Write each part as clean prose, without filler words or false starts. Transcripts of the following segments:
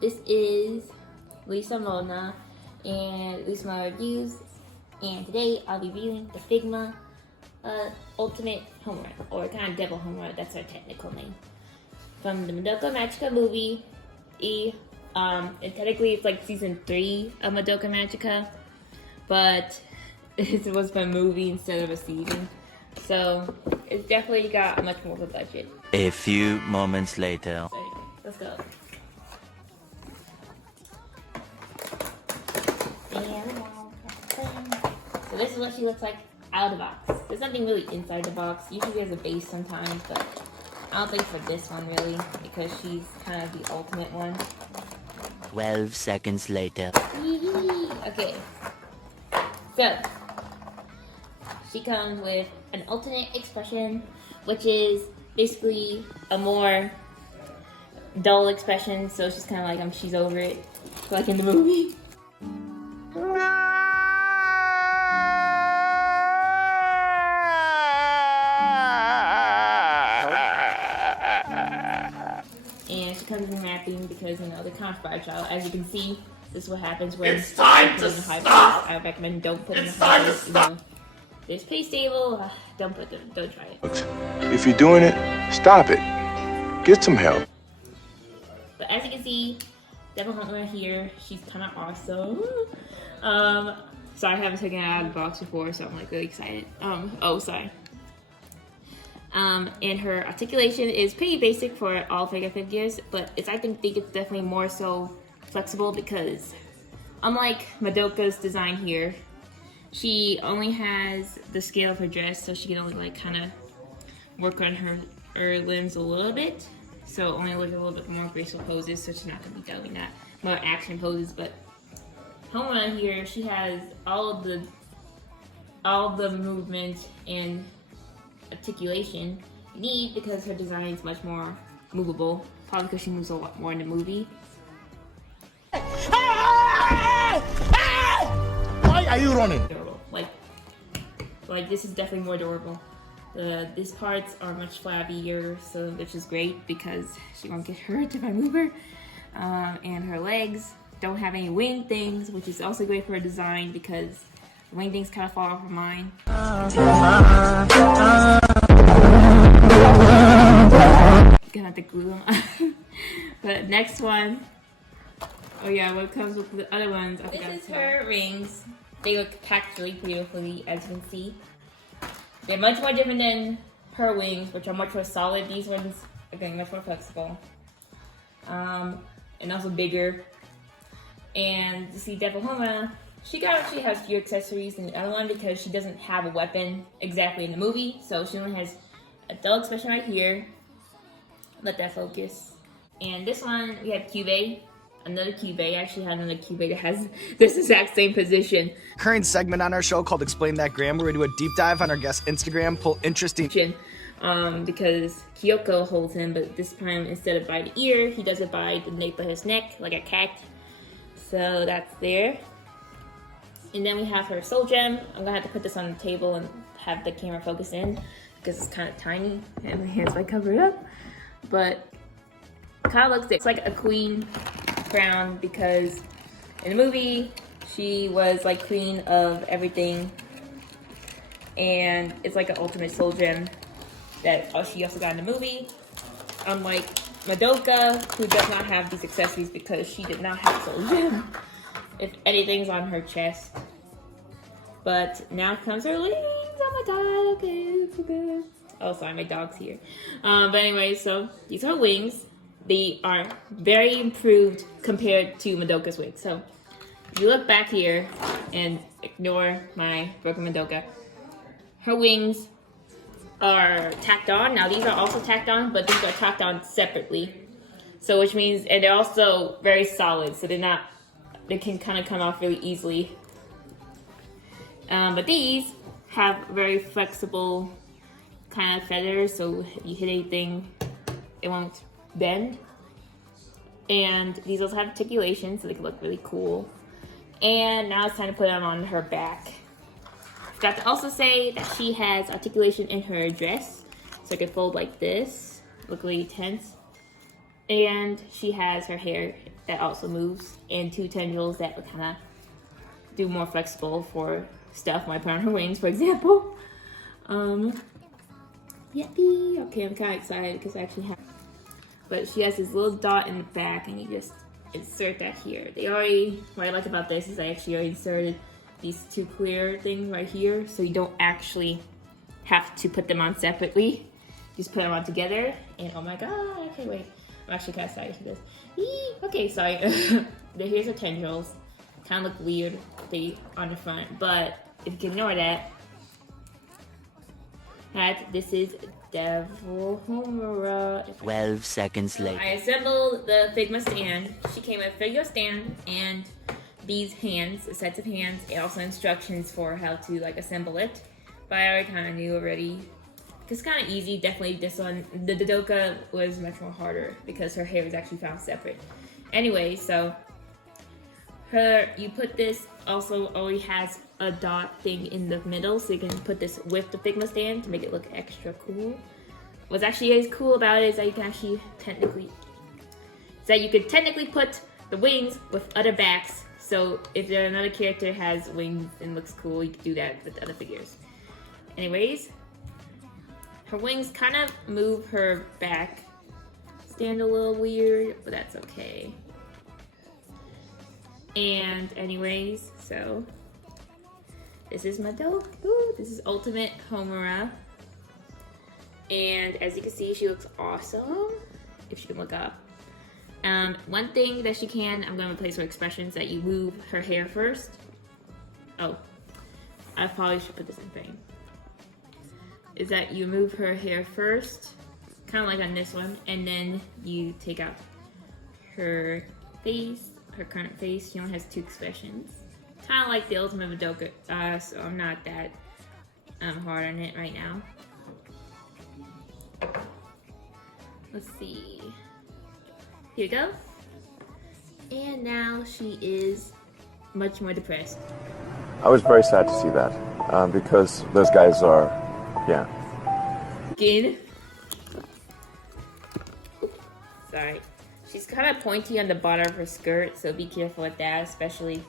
This is Lisa Mona and Lisa Mona Reviews, and today I'll be reviewing the FIGMA Ultimate Homura, or kind of Devil Homura, that's our technical name, from the Madoka Magica movie. And technically it's like season 3 of Madoka Magica, but it was a movie instead of a season, so it's definitely got much more of a budget. A few moments later. So anyway, let's go. So this is what she looks like out of the box. There's nothing really inside the box. Usually there's a base sometimes, but I don't think for this one really, because she's kind of the ultimate one. 12 seconds later. Okay, so she comes with an alternate expression, which is basically a more dull expression. So she's kind of like she's over it, like in the movie. And she comes in rapping because, you know, they're kind of fragile. As you can see, this is what happens when it's time to stop. I recommend don't put in the high place. You know, they're pretty stable. Don't put them. Don't try it. If you're doing it, stop it. Get some help. But as you can see, Devil Hunter here. She's kind of awesome. Sorry, I haven't taken it out of the box before, so I'm like really excited. Sorry. And her articulation is pretty basic for all figures, but I think it's definitely more so flexible because unlike Madoka's design here, she only has the scale of her dress, so she can only like kind of work on her limbs a little bit, so only like a little bit more graceful poses, so she's not going to be doing that more action poses. But Homura here, she has all the movement and articulation you need because her design is much more movable, probably because she moves a lot more in the movie. Why are you running? Durable. Like this is definitely more durable. These parts are much flabbier, so which is great because she won't get hurt if I move her. And her legs don't have any wing things, which is also great for her design because the wing things kind of fall off of mine. Gonna have to glue them on. But next one, oh yeah, what comes with the other ones, I forgot. This is her rings. They look packed really beautifully, as you can see. They're much more different than her wings, which are much more solid. These ones are getting much more flexible. And also bigger. And you see Devil Homura, she has fewer accessories than the other one because she doesn't have a weapon exactly in the movie. So she only has a dull expression right here. Let that focus. And this one, we have Cube. Another Cube. I actually had another Cube that has this exact same position. Current segment on our show called Explain That Gram, where we do a deep dive on our guest Instagram, pull interesting. Because Kyoko holds him, but this time instead of by the ear, he does it by the nape of his neck, like a cat. So that's there. And then we have her soul gem. I'm gonna have to put this on the table and have the camera focus in because it's kind of tiny and my hands might cover it up. But it kind of looks, it's like a queen crown because in the movie she was like queen of everything, and it's like an ultimate soul gem that she also got in the movie. Unlike Madoka, who does not have these accessories because she did not have soul gem. If anything's on her chest. But now comes her wings. Oh my god, okay, it's so good. Oh, sorry, my dog's here. But anyway, so these are wings. They are very improved compared to Madoka's wings. So if you look back here and ignore my broken Madoka, her wings are tacked on. Now these are also tacked on, but these are tacked on separately. So which means, and they're also very solid, so they can kind of come off really easily. But these have very flexible kind of feathers, so if you hit anything, it won't bend. And these also have articulation, so they can look really cool. And now it's time to put them on her back. Forgot to also say that she has articulation in her dress, so it can fold like this, look really tense. And she has her hair that also moves, and 2 tendrils that would kind of do more flexible for stuff when I put on her wings, for example. Yippee! Okay, I'm kind of excited because I actually have. But she has this little dot in the back, and you just insert that here. What I like about this is I actually already inserted these 2 clear things right here, so you don't actually have to put them on separately. Just put them on together, and oh my god, I can't wait. I'm actually kind of excited for this. Eee! Okay, sorry. Here's the tendrils. Kind of look weird on the front, but if you can ignore that, this is Devil Homura. 12 seconds later. I assembled the Figma stand. She came with a Figma stand and these hands, sets of hands, and also instructions for how to like assemble it. But I already kind of knew already. It's kind of easy. Definitely this one, the madoka was much more harder because her hair was actually found separate. Anyway, so you put this also already has a dot thing in the middle, so you can put this with the Figma stand to make it look extra cool. What's actually cool about it is that you can actually technically put the wings with other backs. So if another character has wings and looks cool, you can do that with other figures. Anyways, her wings kind of move her back stand a little weird, but that's okay. And anyways, so this is Madoka. Ooh, this is Ultimate Homura. And as you can see, she looks awesome. If you can look up. One thing that she can, I'm going to replace her expressions, that you move her hair first. Oh, I probably should put this in frame. Is that you move her hair first, kind of like on this one, and then you take out her face, her current face. She only has 2 expressions. Kind of like the Ultimate Madoka, so I'm not that hard on it right now. Let's see. Here we go. And now she is much more depressed. I was very sad to see that because those guys are, yeah. Again. Sorry. She's kind of pointy on the bottom of her skirt, so be careful with that, especially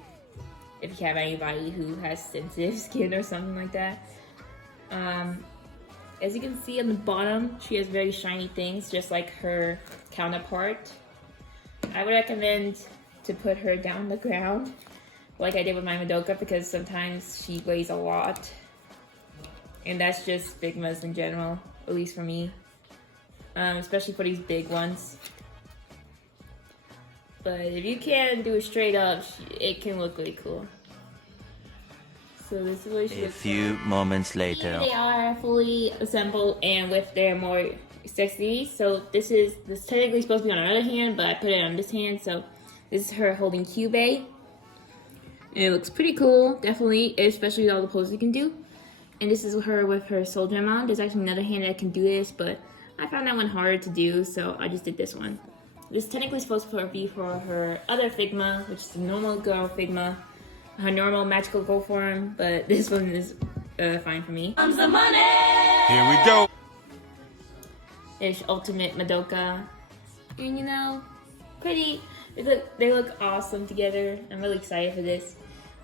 if you have anybody who has sensitive skin or something like that. As you can see on the bottom, she has very shiny things, just like her counterpart. I would recommend to put her down on the ground, like I did with my Madoka, because sometimes she weighs a lot. And that's just Figmas in general, at least for me. Especially for these big ones. But if you can do it straight up, it can look really cool. So this is what she looks A few moments later. They are fully assembled and with their more sexy. So this is technically supposed to be on her other hand, but I put it on this hand. So this is her holding Cube. And it looks pretty cool, definitely, especially with all the poses you can do. And this is her with her soul gem on. There's actually another hand that can do this, but I found that one harder to do, so I just did this one. This is technically supposed to be for her other Figma, which is the normal girl Figma. Her normal magical gold form, but this one is fine for me. Comes the money! Here we go! There's Ultimate Madoka. And you know, pretty. They look awesome together. I'm really excited for this.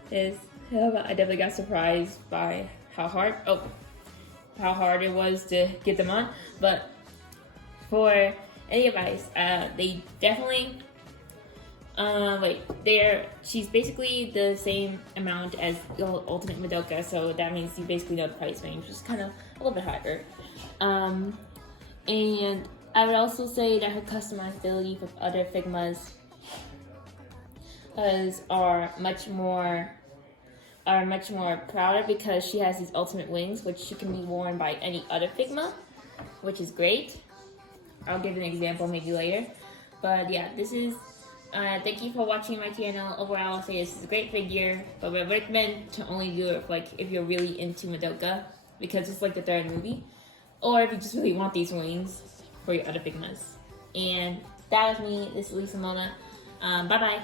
I definitely got surprised by how hard it was to get them on. But for any advice, they definitely she's basically the same amount as the Ultimate Madoka, so that means you basically know the price range, which is kind of a little bit higher. And I would also say that her customizability with other Figmas are much more prouder, because she has these ultimate wings, which she can be worn by any other Figma, which is great. I'll give an example maybe later. But yeah, this is thank you for watching my channel. Overall, I'll say this is a great figure, but I recommend to only do it if you're really into Madoka, because it's like the 3rd movie, or if you just really want these wings for your other Figmas. And that was me. This is Lisa Mona. Bye bye.